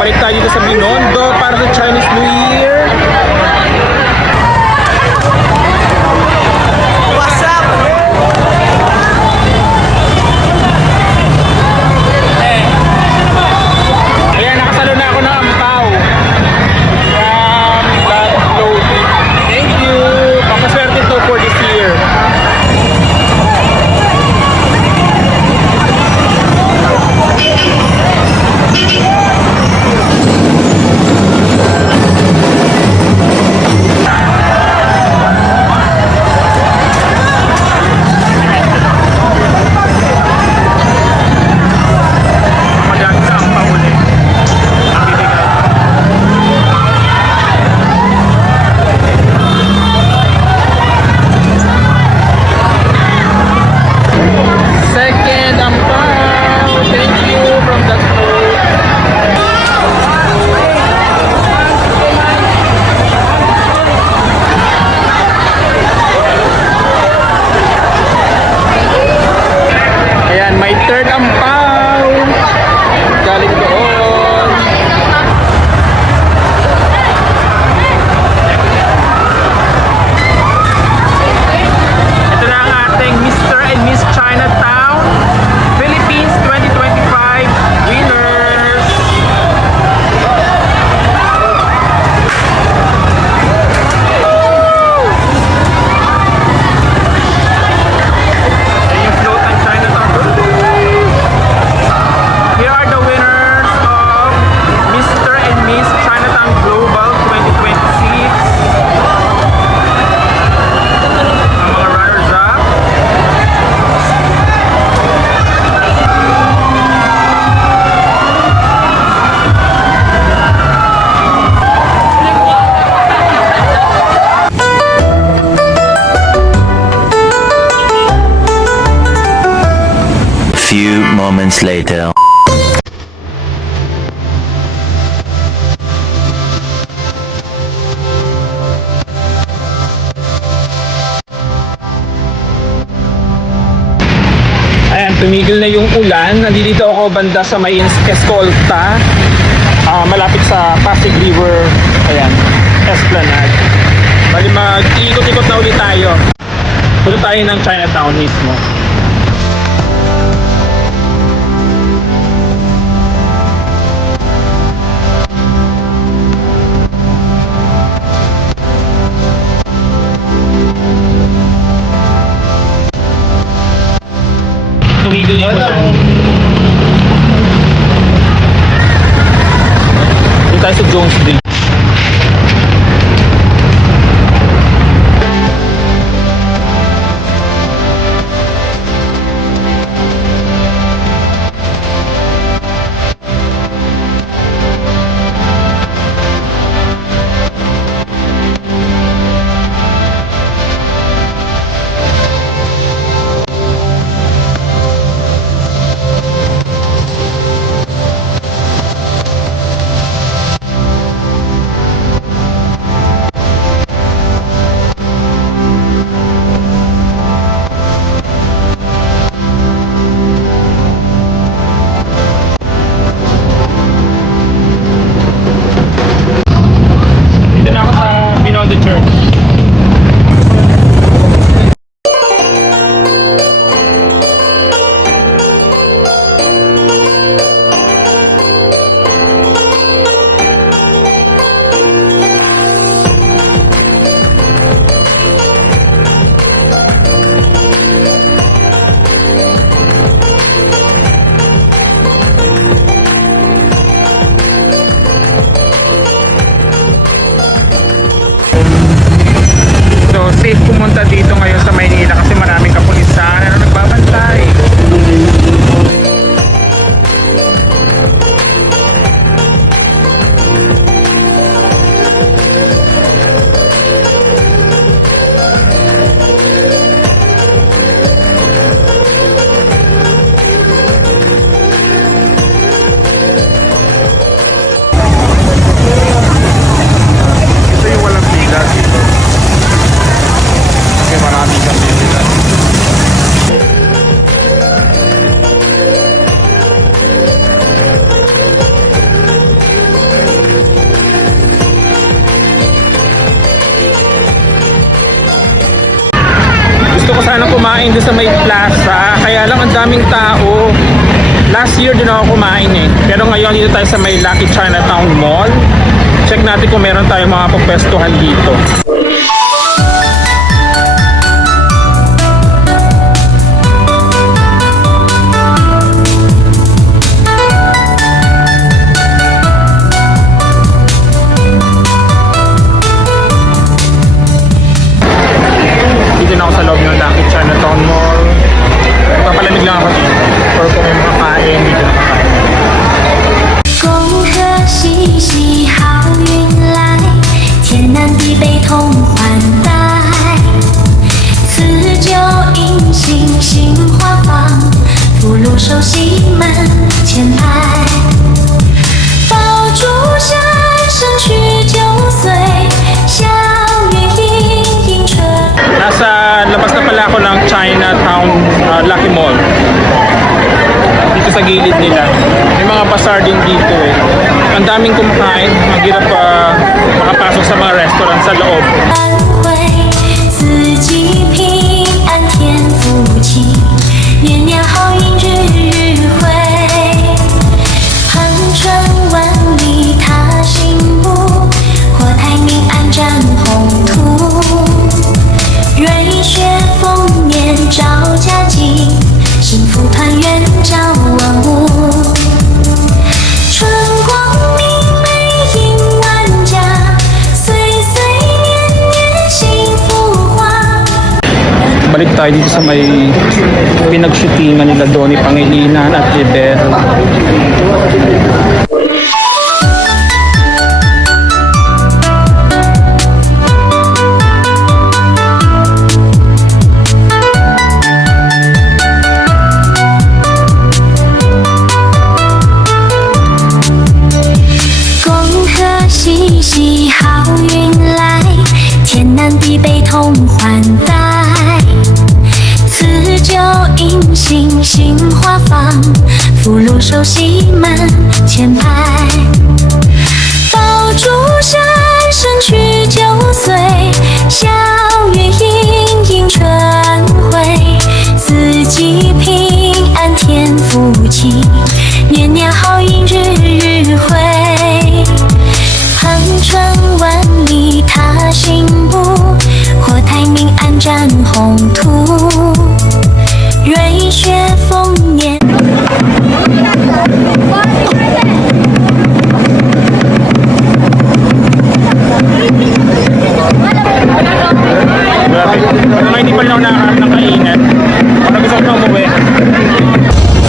Balik tayo dito sa Binondo para sa Chinese New Year. What's up? Ayan, nakasalo na ako ng ampaw from Blood Load. Thank you! Pamaswerte to for this year. Maganda ang pauli. Ang bibigay. Second ampaw. Thank you from the store. Ayan, may third ampaw. Galing doon. Ito na ang ating Mr. and Miss Chinatown Philippines 2025 winners. Ayan yung float ng Chinatown. Here are the winners of Mr. and Miss Chinatown Global 2026. Ang mga runners-up. Few moments later. Ayan, tumigil na yung ulan. Nandito ako banda sa may Escolta, malapit sa Pasig River. Ayan, Esplanade. Bali mag-iikot-ikot na ulit tayo. Punta tayo ng Chinatown mismo. Tumigil yung ulan. Dito tayo sa Jones Day. May Plaza. Kaya lang ang daming tao. Last year din ako kumain eh. Pero ngayon dito tayo sa May Lucky Chinatown Mall. Check natin kung meron tayong mga pagpestuhan dito. Dito na ako sa loob ng Lucky Chinatown Mall. Papalamig lang ako dito. Or kung may makakain, dito na kakain. 恭贺喜喜好运来，天南地北同欢待。辞旧迎新心花放，福禄寿喜满千百。爆竹声声去9岁，祥云盈盈春。 Nasa labas na pala ako ng Chinatown Lucky Mall. Dito sa gilid nila. May mga bazaar din dito eh. Ang daming kumakain. Maghirap makapasok sa mga restaurant sa loob. 安徽，四季平安天福气，年年好运日日回。恒春万里踏新步，国泰民安展宏图。瑞雪丰年照佳景，幸福团圆照万物。春光明媚迎万家，岁岁年年幸福花。 Balik tayo dito sa may pinag-shootingan nila Donnie Pangilinan at Liber.喜喜好运来，天南地北同欢待。辞旧迎新心花放，福禄寿喜满千百。爆竹声声去9岁，祥云盈盈春回。四季平安天福气，年年好运日日回。 恒春万里踏新步，国泰民安展宏图。瑞雪丰年。 Grabe. Ano nga hindi pa rin ako nakakarap ng kainan. Parang gusto ko na umuwi.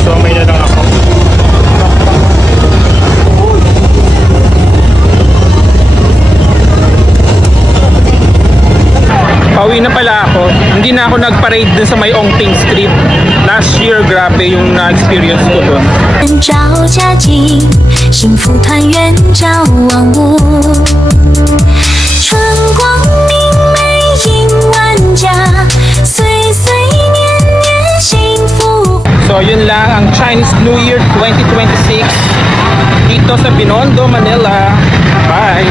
So may na lang ako. Pauwi na pala ako. Hindi na ako nag-parade dun sa may Ongping Street. Last year, grabe yung na-experience ko dun. 照佳景，幸福团圆照万物。春光明媚迎万家，岁岁年年幸福。 So yun lang ang Chinese New Year 2026 dito sa Binondo, Manila. Bye!